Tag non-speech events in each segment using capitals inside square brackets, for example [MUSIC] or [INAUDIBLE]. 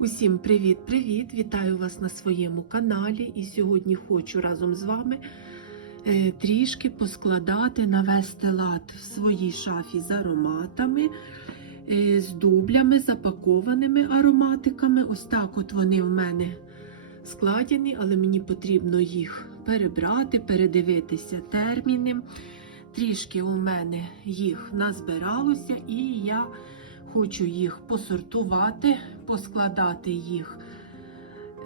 Усім привіт-привіт! Вітаю вас на своєму каналі. І сьогодні хочу разом з вами е, трішки поскладати, навести лад в своїй шафі з ароматами, е, з дублями, запакованими ароматиками. Ось так от вони в мене складені, але мені потрібно їх перебрати, передивитися терміни. Трішки у мене їх назбиралося, і я хочу їх посортувати, поскладати їх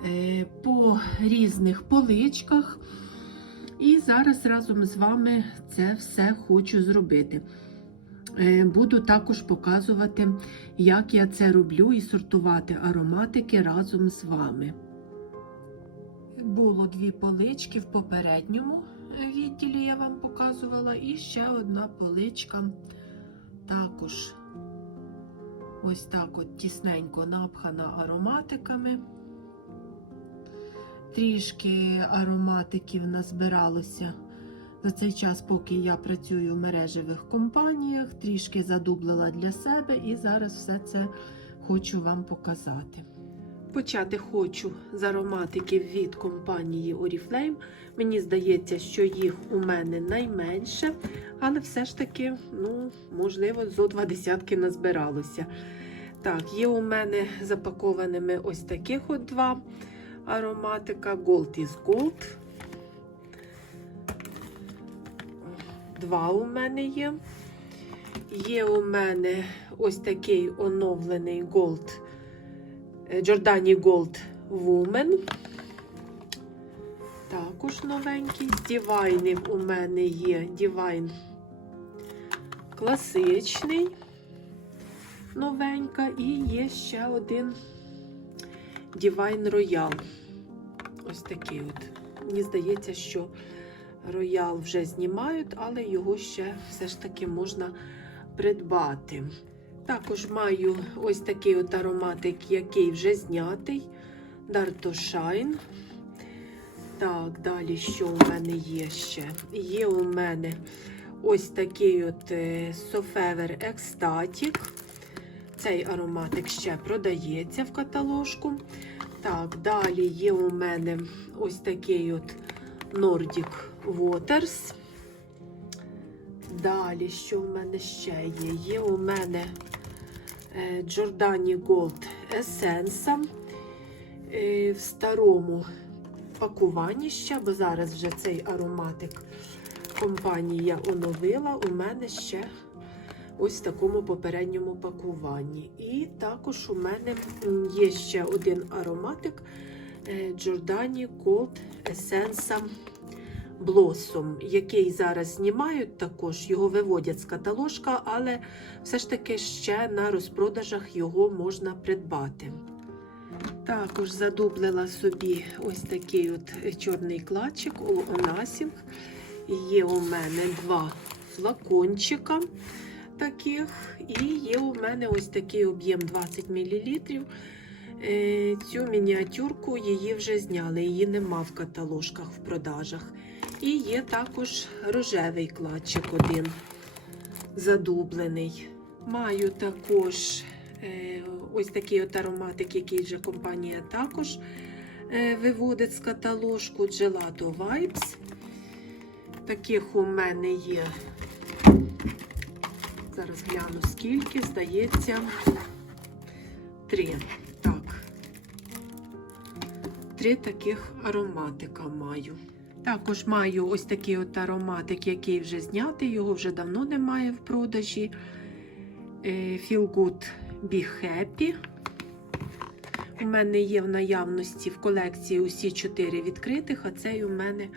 е, по різних поличках. І зараз разом з вами це все хочу зробити. Е, Буду також показувати, як я це роблю, і сортувати ароматики разом з вами. Було дві полички в попередньому відділі, я вам показувала, і ще одна поличка також ось так от тісненько напхана ароматиками. Трішки ароматиків назбиралося за цей час, поки я працюю в мережевих компаніях, трішки задублила для себе і зараз все це хочу вам показати. Почати хочу з ароматиків від компанії Oriflame. Мені здається, що їх у мене найменше, але все ж таки, ну, можливо, зо два десятки назбиралося. Так, є у мене запакованими ось таких от два ароматика Gold is Gold. Два у мене є. Є у мене ось такий оновлений Gold Giordani Gold Woman. Також новенький. З дівайнів у мене є дівайн класичний, новенька, і є ще один Divine Royal. Ось такий от. Мені здається, що роял вже знімають, але його ще все ж таки можна придбати. Також маю ось такий от ароматик, який вже знятий. Shine. Так, далі що у мене є ще? Є у мене ось такий от Sofever Ecstatic. Цей ароматик ще продається в каталожку. Так, далі є у мене ось такий от Nordic Waters. Далі, що в мене ще є? Є у мене Giordani Gold Essence в старому пакуванні ще, бо зараз вже цей ароматик компанія оновила. У мене ще ось в такому попередньому пакуванні. І також у мене є ще один ароматик Giordani Gold Essence Blossom, який зараз знімають також, його виводять з каталожка, але все ж таки ще на розпродажах його можна придбати. Також задублила собі ось такий от чорний клатчик у Онасінг. Є у мене два флакончика таких, і є у мене ось такий об'єм 20 мл. Цю мініатюрку її вже зняли, її нема в каталожках в продажах. І є також рожевий клатчик один задублений. Маю також е, ось такий от ароматик, який вже компанія також е, виводить з каталожку Gelato Vibes. Таких у мене є, зараз гляну скільки, здається, три. Так, три таких ароматика маю. Також маю ось такий от ароматик, який вже знятий, його вже давно немає в продажі. Feel Good Be Happy. У мене є в наявності в колекції усі чотири відкритих, а цей у мене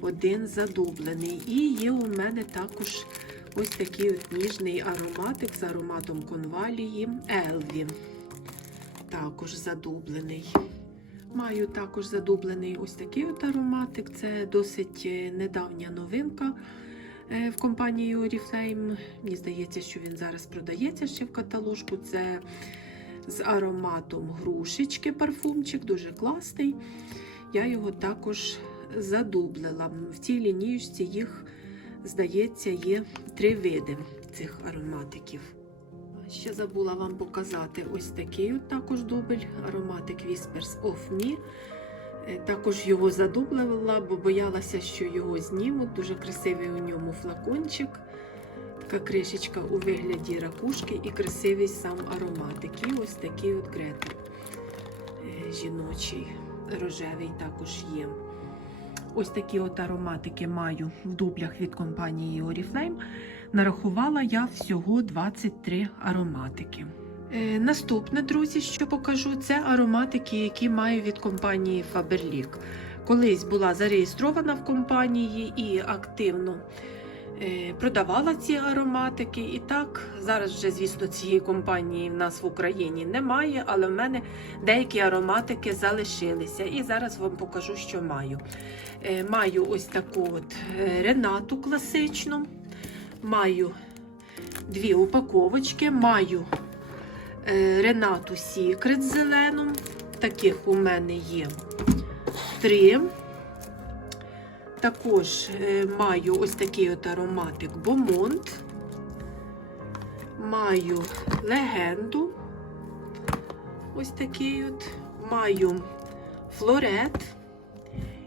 один задублений. І є у мене також ось такий от ніжний ароматик з ароматом конвалії Елві. Також задублений. Маю також задублений ось такий от ароматик. Це досить недавня новинка в компанії Oriflame. Мені здається, що він зараз продається ще в каталожку. Це з ароматом грушечки парфумчик, дуже класний. Я його також задублила. В цій лінієчці їх, здається, є три види цих ароматиків. Ще забула вам показати ось такий от також дубль ароматик Whispers of Me. Е, Також його задублювала, бо боялася, що його знімуть. Дуже красивий у ньому флакончик. Така кришечка у вигляді ракушки і красивий сам ароматик. І ось такий от гретель е, жіночий, рожевий також є. Ось такі от ароматики маю в дублях від компанії Oriflame. Нарахувала я всього 23 ароматики. Е, наступне, друзі, що покажу, це ароматики, які маю від компанії Faberlic. Колись була зареєстрована в компанії і активно е, продавала ці ароматики. І так, зараз вже, звісно, цієї компанії в нас в Україні немає, але в мене деякі ароматики залишилися. І зараз вам покажу, що маю. Е, Маю ось таку от ренату класичну, маю дві упаковочки, маю е, ренату Сікрет зелену. Таких у мене є три. Також е, маю ось такий от ароматик Бомонт. Маю легенду. Ось такий от. Маю флорет.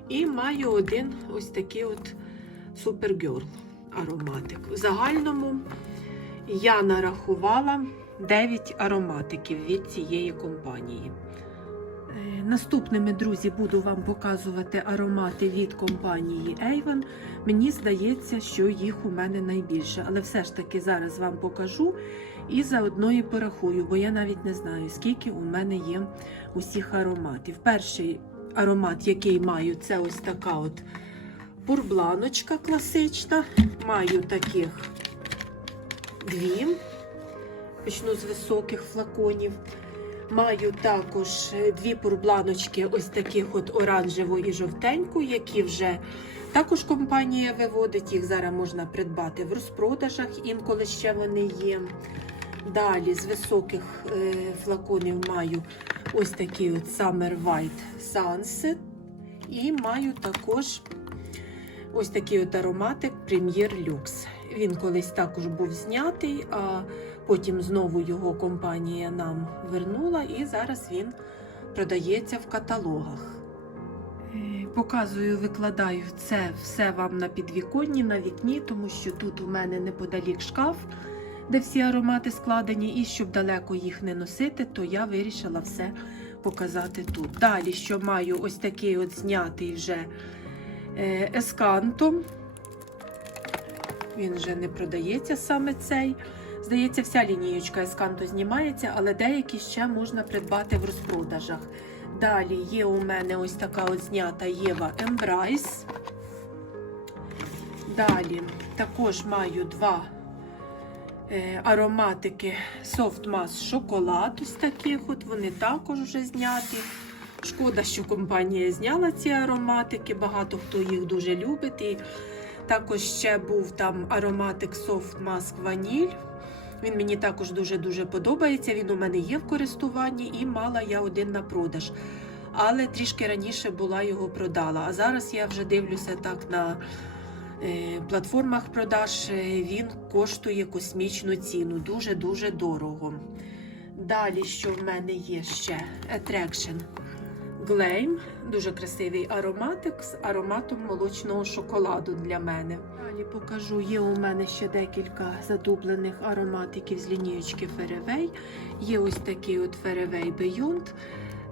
І маю один ось такий от Supergirl ароматик. В загальному я нарахувала 9 ароматиків від цієї компанії. Е, Наступними, друзі, буду вам показувати аромати від компанії Avon. Мені здається, що їх у мене найбільше, але все ж таки зараз вам покажу і заодно і порахую, бо я навіть не знаю, скільки у мене є усіх ароматів. Перший аромат, який маю, це ось така от пурбланочка класична. Маю таких дві. Почну з високих флаконів. Маю також дві пурбланочки, ось таких от оранжеву і жовтеньку, які вже також компанія виводить. Їх зараз можна придбати в розпродажах, інколи ще вони є. Далі з високих е, флаконів маю ось такий от Summer White Sunset. І маю також ось такий от ароматик Premier Lux. Він колись також був знятий, а потім знову його компанія нам вернула, і зараз він продається в каталогах. Е, Показую, викладаю це все вам на підвіконні, на вікні, тому що тут у мене неподалік шкаф, де всі аромати складені, і щоб далеко їх не носити, то я вирішила все показати тут. Далі, що маю ось такий от знятий вже есканто. Він вже не продається саме цей. Здається, вся лінієчка есканто знімається, але деякі ще можна придбати в розпродажах. Далі є у мене ось така от знята Єва Embrace. Далі також маю два е, ароматики Soft Mass Шоколад. Ось таких от вони також вже зняті. Шкода, що компанія зняла ці ароматики. Багато хто їх дуже любить. І також ще був там ароматик Soft Mask Vanille. Він мені також дуже-дуже подобається. Він у мене є в користуванні і мала я один на продаж. Але трішки раніше була його продала. А зараз я вже дивлюся так на е, платформах продаж. е, Він коштує космічну ціну. Дуже-дуже дорого. Далі, що в мене є ще Attraction Gleam. Дуже красивий ароматик з ароматом молочного шоколаду для мене. Далі покажу, є у мене ще декілька задублених ароматиків з лінієчки Феревей. Є ось такий от Феревей Beyond.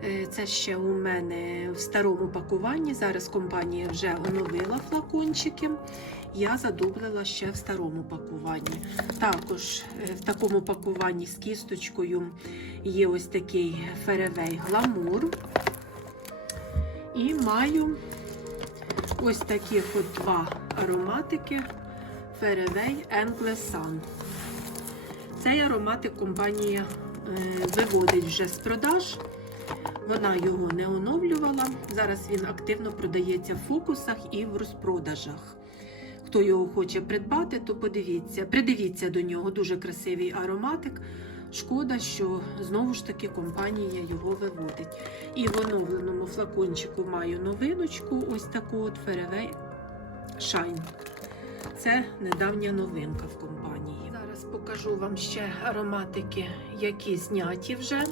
Е, Це ще у мене в старому пакуванні. Зараз компанія вже оновила флакончики. Я задублила ще в старому пакуванні. Також е, в такому пакуванні з кісточкою є ось такий Феревей Гламур. І маю ось таких от два ароматики Феревей Sun. Цей ароматик компанія е, виводить вже з продаж. Вона його не оновлювала. Зараз він активно продається в фокусах і в розпродажах. Хто його хоче придбати, то подивіться. Придивіться до нього дуже красивий ароматик. Шкода, що знову ж таки компанія його виводить. І в оновленому флакончику маю новиночку, ось таку от Феревей Shine. Це недавня новинка в компанії. Зараз покажу вам ще ароматики, які зняті вже.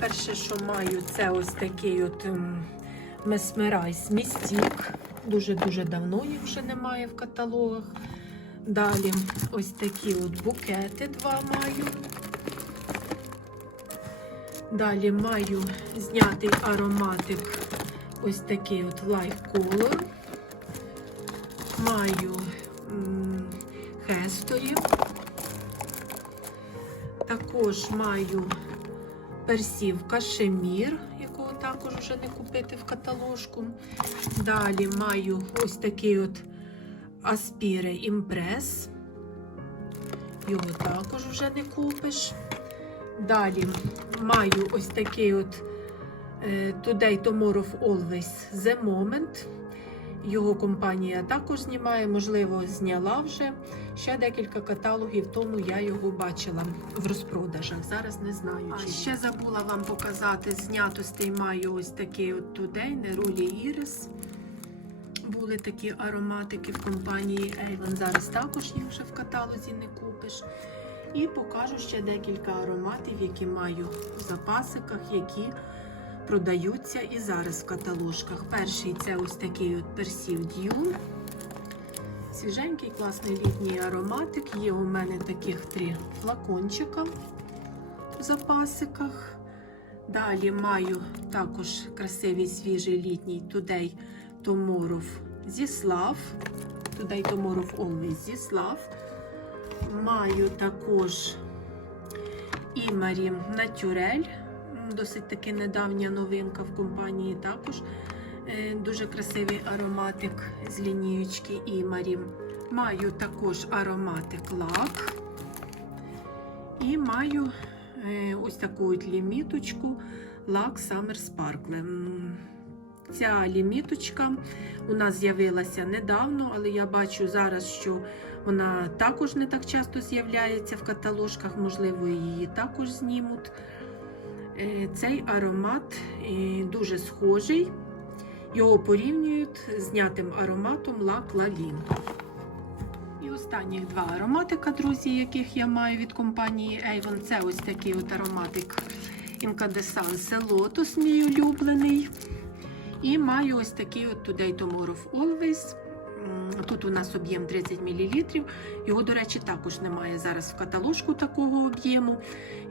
Перше, що маю, це ось такий от ем, Mesmerize Mystic. Дуже-дуже давно їх вже немає в каталогах. Далі ось такі от букети два маю. Далі маю знятий ароматик ось такий от Life Color. Маю м. Також маю персів кашемір, якого також вже не купити в каталожку. Далі маю ось такий от Aspire Impress. Його також вже не купиш. Далі маю ось такий от е, Today Tomorrow Always The Moment. Його компанія також знімає, можливо, зняла вже. Ще декілька каталогів тому я його бачила в розпродажах. Зараз не знаю. А ще забула вам показати знятостей маю ось такий от Today Neroli Iris. Були такі ароматики в компанії Avon. Зараз також їх вже в каталозі не купиш. І покажу ще декілька ароматів, які маю в запасиках, які продаються і зараз в каталожках. Перший це ось такий от Persil Dew. Свіженький, класний літній ароматик. Є у мене таких три флакончика в запасиках. Далі маю також красивий свіжий літній Today Tomorrow Зіслав. Today Tomorrow Always Зіслав. Маю також Імарі Натюрель. Досить таки недавня новинка в компанії також. Е, Дуже красивий ароматик з лінієчки Імарі. Маю також ароматик лак. І маю е, ось таку ліміточку лак Summer Sparkle. Ця ліміточка у нас з'явилася недавно, але я бачу зараз, що вона також не так часто з'являється в каталожках, можливо, її також знімуть. Е, Цей аромат е, дуже схожий. Його порівнюють з знятим ароматом Лак Лалін. І останніх два ароматика, друзі, яких я маю від компанії Avon. Це ось такий от ароматик Incandescence Lotus, мій улюблений. І маю ось такий от Today Tomorrow Always. Тут у нас об'єм 30 мл. Його, до речі, також немає зараз в каталожку такого об'єму.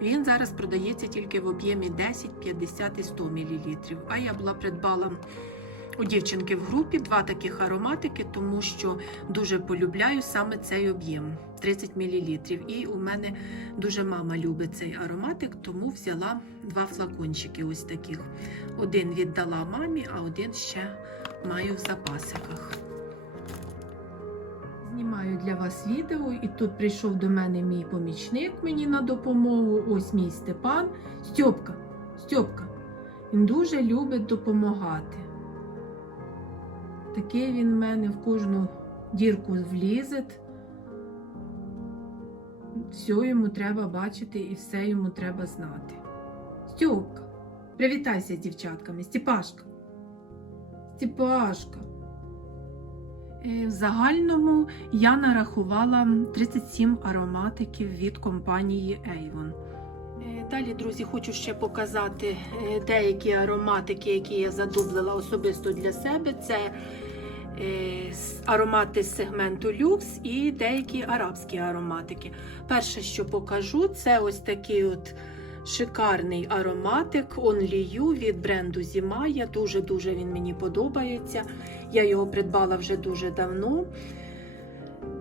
Він зараз продається тільки в об'ємі 10, 50 і 100 мл. А я була придбала у дівчинки в групі два таких ароматики, тому що дуже полюбляю саме цей об'єм 30 мл. І у мене дуже мама любить цей ароматик, тому взяла два флакончики ось таких. Один віддала мамі, а один ще маю в запасиках. Знімаю для вас відео, і тут прийшов до мене мій помічник мені на допомогу. Ось мій Степан. Стьопка, Стьопка. Він дуже любить допомагати. Такий він в мене в кожну дірку влізе. Все йому треба бачити і все йому треба знати. Стьопка, привітайся з дівчатками. Степашка. Степашка. Е, В загальному я нарахувала 37 ароматиків від компанії Avon. Е, Далі, друзі, хочу ще показати е, деякі ароматики, які я задублила особисто для себе. Це аромати з сегменту люкс і деякі арабські ароматики. Перше, що покажу, це ось такий от шикарний ароматик Only You від бренду Зімая. Дуже-дуже він мені подобається. Я його придбала вже дуже давно.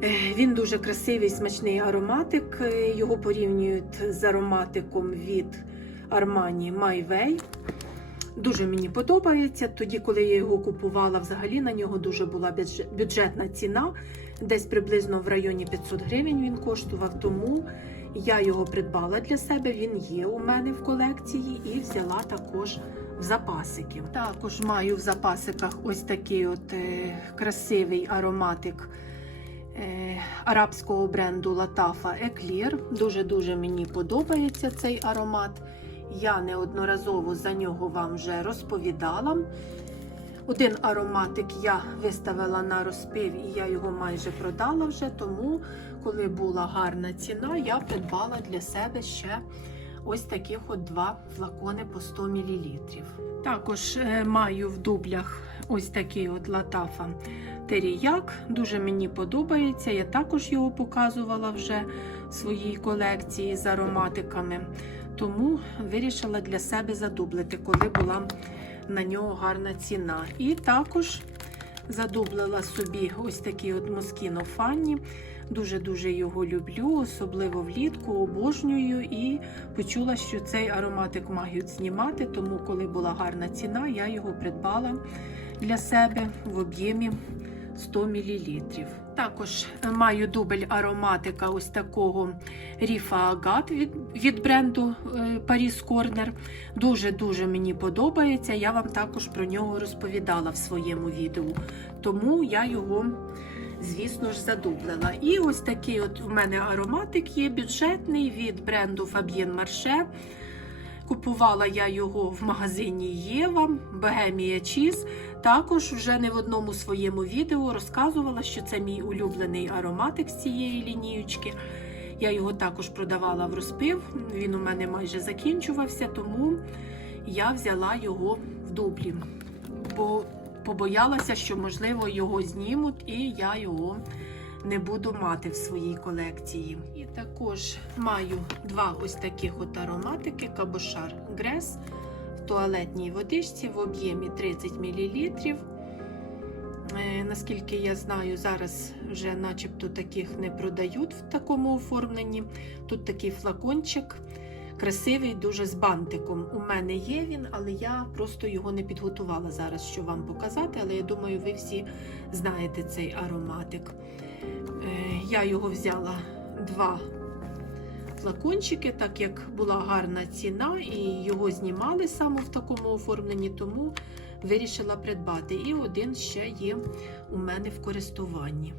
Е, Він дуже красивий, смачний ароматик. Е, Його порівнюють з ароматиком від Armani My Way. Дуже мені подобається. Тоді, коли я його купувала, взагалі на нього дуже була бюджетна ціна. Десь приблизно в районі 500 гривень він коштував. Тому я його придбала для себе. Він є у мене в колекції і взяла також в запасики. Також маю в запасиках ось такий от е, красивий ароматик е, арабського бренду Latafa Eclair. Дуже-дуже мені подобається цей аромат. Я неодноразово за нього вам вже розповідала. Один ароматик я виставила на розпив і я його майже продала вже. Тому, коли була гарна ціна, я придбала для себе ще ось таких от два флакони по 100 мл. Також е, маю в дублях ось такий от латафа теріяк. Дуже мені подобається. Я також його показувала вже в своїй колекції з ароматиками. Тому вирішила для себе задублити, коли була на нього гарна ціна. І також задублила собі ось такий от Moschino Fanny. Дуже-дуже його люблю, особливо влітку, обожнюю і почула, що цей ароматик мають знімати, тому коли була гарна ціна, я його придбала для себе в об'ємі 100 мл. Також маю дубль ароматика ось такого Ріфа Агат від, від бренду е, Paris Corner. Дуже-дуже мені подобається. Я вам також про нього розповідала в своєму відео. Тому я його, звісно ж, задублила. І ось такий от у мене ароматик є бюджетний від бренду Fabienne Marche. Купувала я його в магазині Єва, Bohemia Cheese. Також вже не в одному своєму відео розказувала, що це мій улюблений ароматик з цієї лініючки. Я його також продавала в розпив. Він у мене майже закінчувався, тому я взяла його в дублі. Бо побоялася, що, можливо, його знімуть, і я його не буду мати в своїй колекції. І також маю два ось таких от ароматики Кабошар Грес в туалетній водичці в об'ємі 30 мл. Е, наскільки я знаю, зараз вже начебто таких не продають в такому оформленні. Тут такий флакончик. Красивий, дуже з бантиком. У мене є він, але я просто його не підготувала зараз, щоб вам показати. Але я думаю, ви всі знаєте цей ароматик. Е, Я його взяла два флакончики, так як була гарна ціна, і його знімали саме в такому оформленні, тому вирішила придбати. І один ще є у мене в користуванні.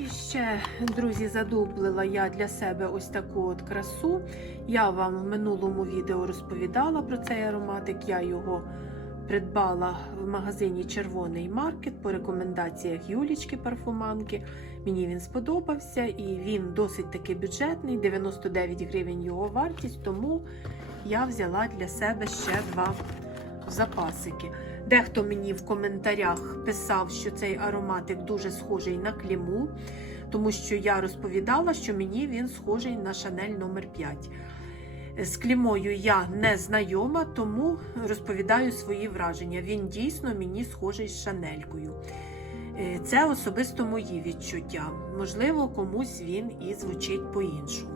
І ще, друзі, задублила я для себе ось таку от красу. Я вам в минулому відео розповідала про цей ароматик. Я його придбала в магазині Червоний маркет по рекомендаціях Юлічки парфуманки. Мені він сподобався і він досить таки бюджетний, 99 гривень його вартість, тому я взяла для себе ще два запасики. Дехто мені в коментарях писав, що цей ароматик дуже схожий на кліму, тому що я розповідала, що мені він схожий на Шанель номер 5 З клімою я не знайома, тому розповідаю свої враження. Він дійсно мені схожий з шанелькою. Е, Це особисто мої відчуття. Можливо, комусь він і звучить по-іншому.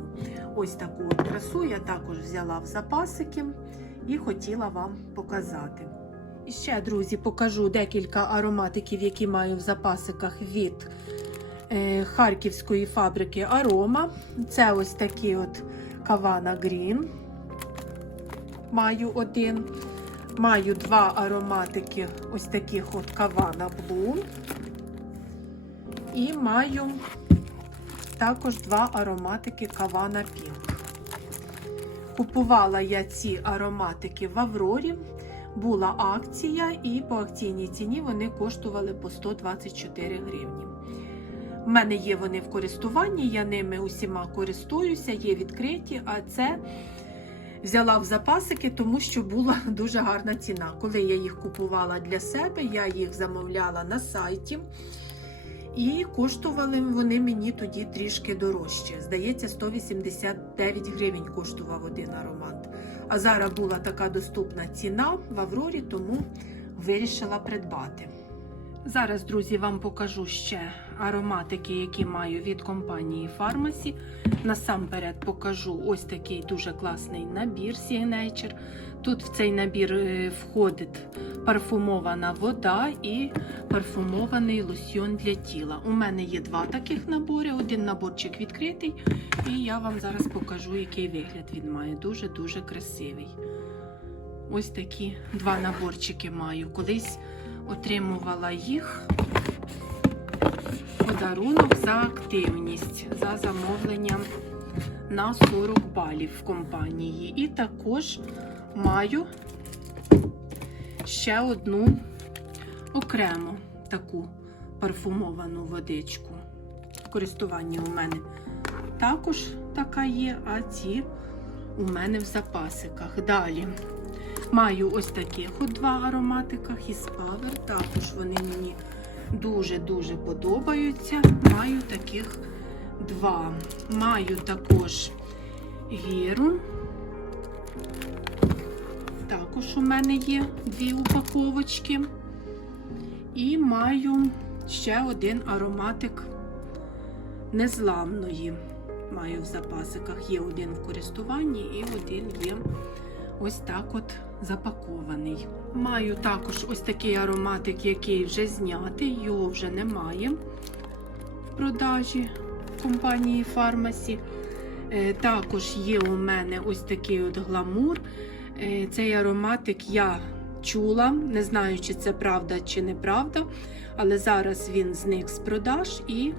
Ось таку красу я також взяла в запасики і хотіла вам показати. І ще, друзі, покажу декілька ароматиків, які маю в запасиках від е, харківської фабрики Арома. Це ось такі от Кавана Грін. Маю один. Маю два ароматики ось таких от Кавана Блум. І маю також два ароматики Кавана Пінк. Купувала я ці ароматики в Аврорі. Була акція, і по акційній ціні вони коштували по 124 гривні. У мене є вони в користуванні, я ними усіма користуюся, є відкриті, а це взяла в запасики, тому що була [LAUGHS] дуже гарна ціна. Коли я їх купувала для себе, я їх замовляла на сайті. І коштували вони мені тоді трішки дорожче. Здається, 189 гривень коштував один аромат. А зараз була така доступна ціна в Аврорі, тому вирішила придбати. Зараз, друзі, вам покажу ще ароматики, які маю від компанії Pharmacy. Насамперед покажу ось такий дуже класний набір Signature. Тут в цей набір е, входить парфумована вода і парфумований лосьйон для тіла. У мене є два таких набори. Один наборчик відкритий, і я вам зараз покажу, який вигляд він має. Дуже-дуже красивий. Ось такі два наборчики маю. Колись отримувала їх подарунок за активність, за замовленням на 40 балів в компанії. І також маю ще одну окремо таку парфумовану водичку. В користуванні у мене також така є, а ці у мене в запасиках. Далі маю ось таких от два ароматика His Power. Також вони мені дуже-дуже подобаються. Маю таких два. Маю також гіру. Також у мене є дві упаковочки. І маю ще один ароматик незламної. Маю в запасиках. Є один в користуванні і один є ось так от запакований. Маю також ось такий ароматик, який вже знятий, його вже немає в продажі в компанії Фармасі. Е, Також є у мене ось такий от гламур. Е, Цей ароматик я чула, не знаю, чи це правда чи неправда, але зараз він зник з продаж і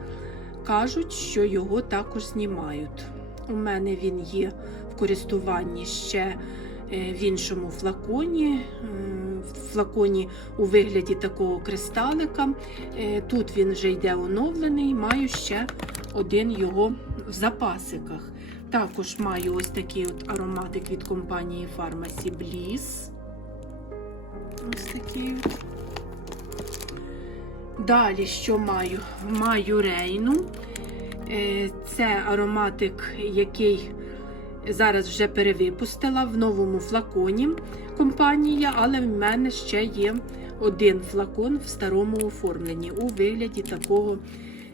кажуть, що його також знімають. У мене він є в користуванні ще в іншому флаконі, е, в флаконі у вигляді такого кристалика. Е, Тут він вже йде оновлений, маю ще один його в запасиках. Також маю ось такий от ароматик від компанії Pharmacy Bliss. Ось такий. Далі що маю? Маю рейну. Е, Це ароматик, який зараз вже перевипустила в новому флаконі компанія, але в мене ще є один флакон в старому оформленні у вигляді такого,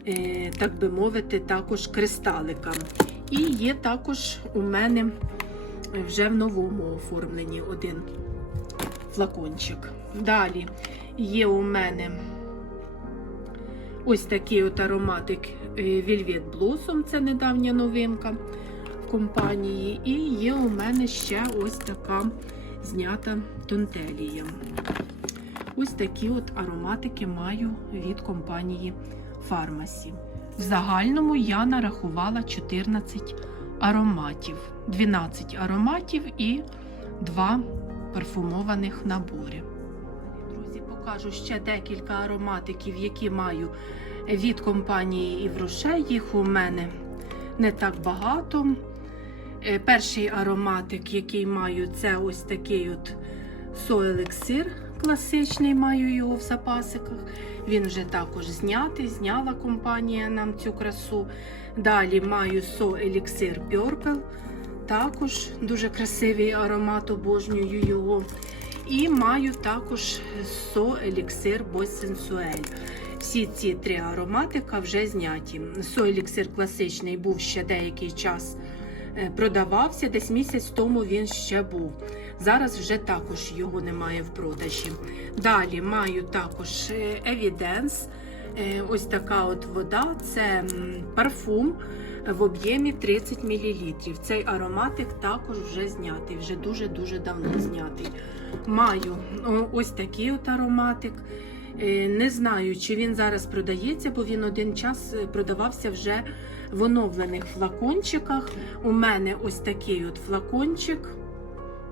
е, так би мовити, також кристалика. І є також у мене вже в новому оформленні один флакончик. Далі є у мене ось такий от ароматик е, Velvet Blossom, це недавня новинка компанії. І є у мене ще ось така знята тонтелія. Ось такі от ароматики маю від компанії Pharmacy. В загальному я нарахувала 14 ароматів, 12 ароматів і 2 парфумованих набори. Друзі, покажу ще декілька ароматиків, які маю від компанії Івроше. Їх у мене не так багато. Е, Перший ароматик, який маю, це ось такий от соелексир класичний, маю його в запасиках. Він вже також знятий, зняла компанія нам цю красу. Далі маю Elixir Purple. Також дуже красивий аромат, обожнюю його. І маю також So Elixir Всі ці три ароматика вже зняті. Elixir класичний був ще деякий час продавався, десь місяць тому він ще був. Зараз вже також його немає в продажі. Далі маю також е, Evidence. Е, Ось така от вода це парфум в об'ємі 30 мл. Цей ароматик також вже знятий, вже дуже-дуже давно знятий. Маю ось такий от ароматик. Е, Не знаю, чи він зараз продається, бо він один час е, продавався вже в оновлених флакончиках. У мене ось такий от флакончик.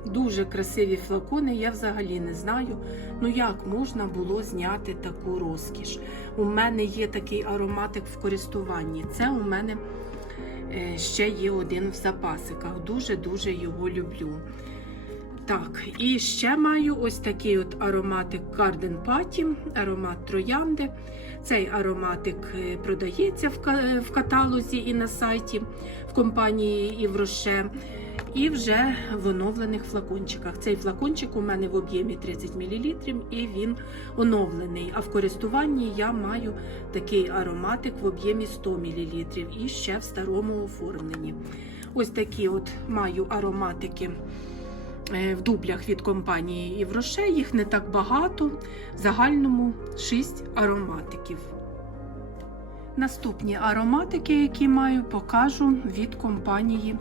Дуже красиві флакони, я взагалі не знаю, ну як можна було зняти таку розкіш. У мене є такий ароматик в користуванні. Це у мене е, ще є один в запасиках. Дуже-дуже його люблю. Так, і ще маю ось такий от ароматик Garden Party, аромат троянди. Цей ароматик е, продається в каталозі і на сайті в компанії Івроше. І вже в оновлених флакончиках. Цей флакончик у мене в об'ємі 30 мл і він оновлений. А в користуванні я маю такий ароматик в об'ємі 100 мл і ще в старому оформленні. Ось такі от маю ароматики е, в дублях від компанії Євроше. Їх не так багато. В загальному 6 ароматиків. Наступні ароматики, які маю, покажу від компанії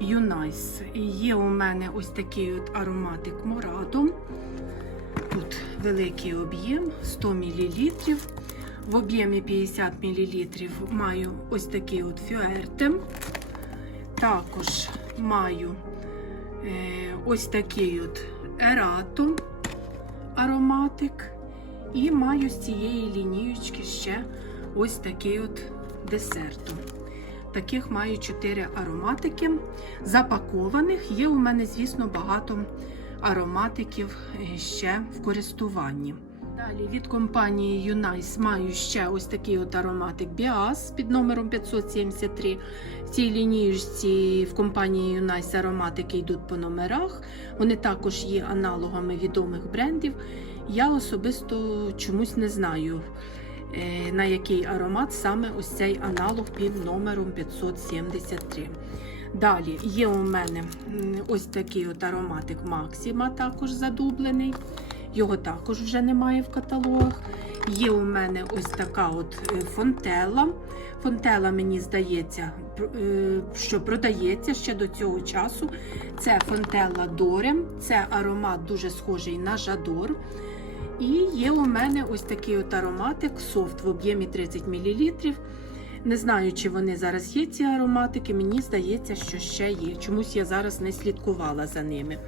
Юнайс. Є у мене ось такий от ароматик Морадо. Тут великий об'єм 100 мл. В об'ємі 50 мл маю ось такий от фюерте. Також маю е, ось такий от ерато ароматик. І маю з цієї лінієчки ще ось такий от десерту. Таких маю 4 ароматики запакованих. Є у мене, звісно, багато ароматиків е, ще в користуванні. Далі від компанії Unice маю ще ось такий от ароматик Bias під номером 573. В цій лінієчці в компанії Unice ароматики йдуть по номерах. Вони також є аналогами відомих брендів. Я особисто чомусь не знаю, е, на який аромат саме ось цей аналог під номером 573. Далі є у мене ось такий от ароматик Максима, також задублений. Його також вже немає в каталогах. Є у мене ось така от е, фонтела. Фонтела, мені здається, е, що продається ще до цього часу. Це фонтела Дорем, це аромат дуже схожий на Жадор. І є у мене ось такий от ароматик софт в об'ємі 30 мл. Не знаю, чи вони зараз є ці ароматики. Мені здається, що ще є. Чомусь я зараз не слідкувала за ними.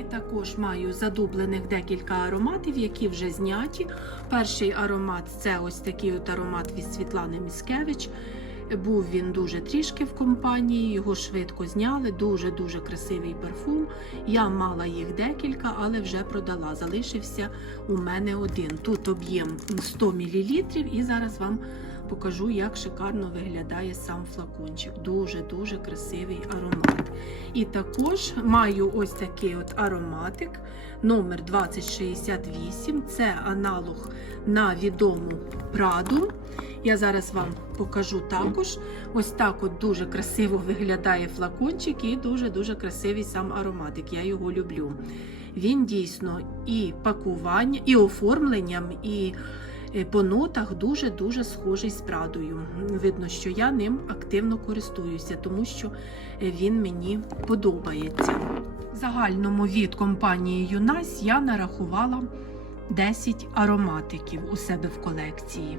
І також маю задублених декілька ароматів, які вже зняті. Перший аромат це ось такий от аромат від Світлани Міскевич. Був він дуже трішки в компанії, його швидко зняли. Дуже-дуже красивий парфум. Я мала їх декілька, але вже продала. Залишився у мене один. Тут об'єм 100 мл, і зараз вам покажу, як шикарно виглядає сам флакончик. Дуже-дуже красивий аромат. І також маю ось такий от ароматик номер 2068. Це аналог на відому Праду. Я зараз вам покажу також. Ось так от дуже красиво виглядає флакончик і дуже-дуже красивий сам ароматик. Я його люблю. Він дійсно і пакування, і оформленням, і по нотах дуже-дуже схожий з Прадою. Видно, що я ним активно користуюся, тому що е, він мені подобається. Загальному від компанії Юнась я нарахувала 10 ароматиків у себе в колекції.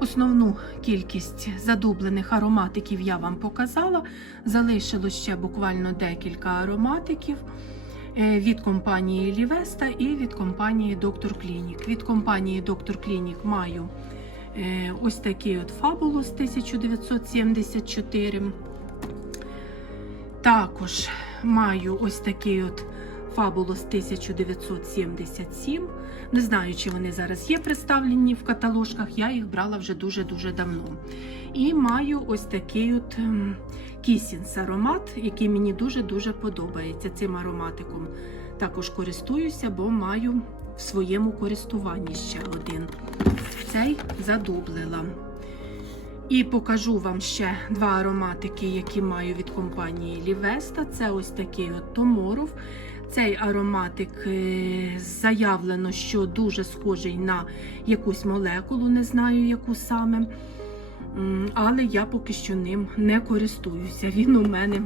Основну кількість задублених ароматиків я вам показала. Залишилось ще буквально декілька ароматиків е, від компанії Лівеста і від компанії Доктор Клінік. Від компанії Доктор Клінік маю е, ось такий от фабулус 1974. Також маю ось такий от фабулус 1977. Не знаю, чи вони зараз є представлені в каталожках, я їх брала вже дуже-дуже давно. І маю ось такий от ем, кісінс аромат, який мені дуже-дуже подобається цим ароматиком. Також користуюся, бо маю в своєму користуванні ще один. Цей задублила. І покажу вам ще два ароматики, які маю від компанії Лівеста. Це ось такий от Томоров. Цей ароматик е, заявлено, що дуже схожий на якусь молекулу, не знаю яку саме. Але я поки що ним не користуюся. Він у мене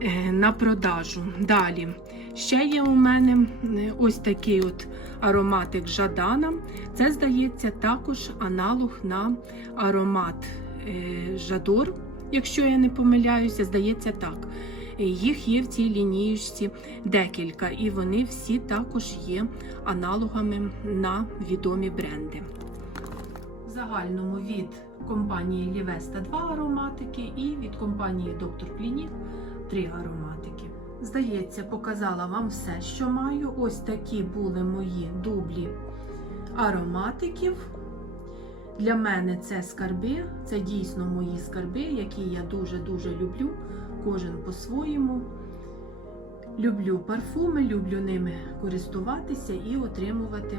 е, на продажу. Далі. Ще є у мене е, ось такий от ароматик Жадана. Це, здається, також аналог на аромат Жадор, якщо я не помиляюся, здається так. Їх є в цій лінієчці декілька, і вони всі також є аналогами на відомі бренди. В загальному від компанії Лівеста два ароматики і від компанії Доктор Клінік три ароматики. Здається, показала вам все, що маю. Ось такі були мої дублі ароматиків. Для мене це скарби, це дійсно мої скарби, які я дуже-дуже люблю, кожен по-своєму. Люблю парфуми, люблю ними користуватися і отримувати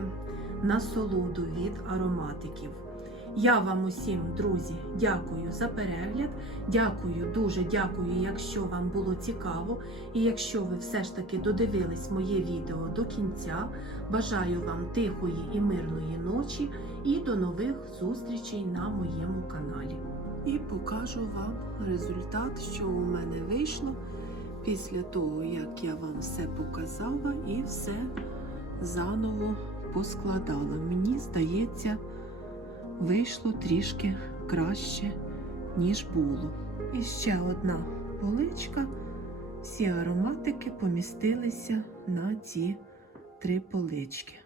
насолоду від ароматиків. Я вам усім, друзі, дякую за перегляд. Дякую, дуже дякую, якщо вам було цікаво. І якщо ви все ж таки додивились моє відео до кінця, бажаю вам тихої і мирної ночі і до нових зустрічей на моєму каналі. І покажу вам результат, що у мене вийшло після того, як я вам все показала і все заново поскладала. Мені здається, вийшло трішки краще, ніж було. І ще одна поличка. Всі ароматики помістилися на ці три полички.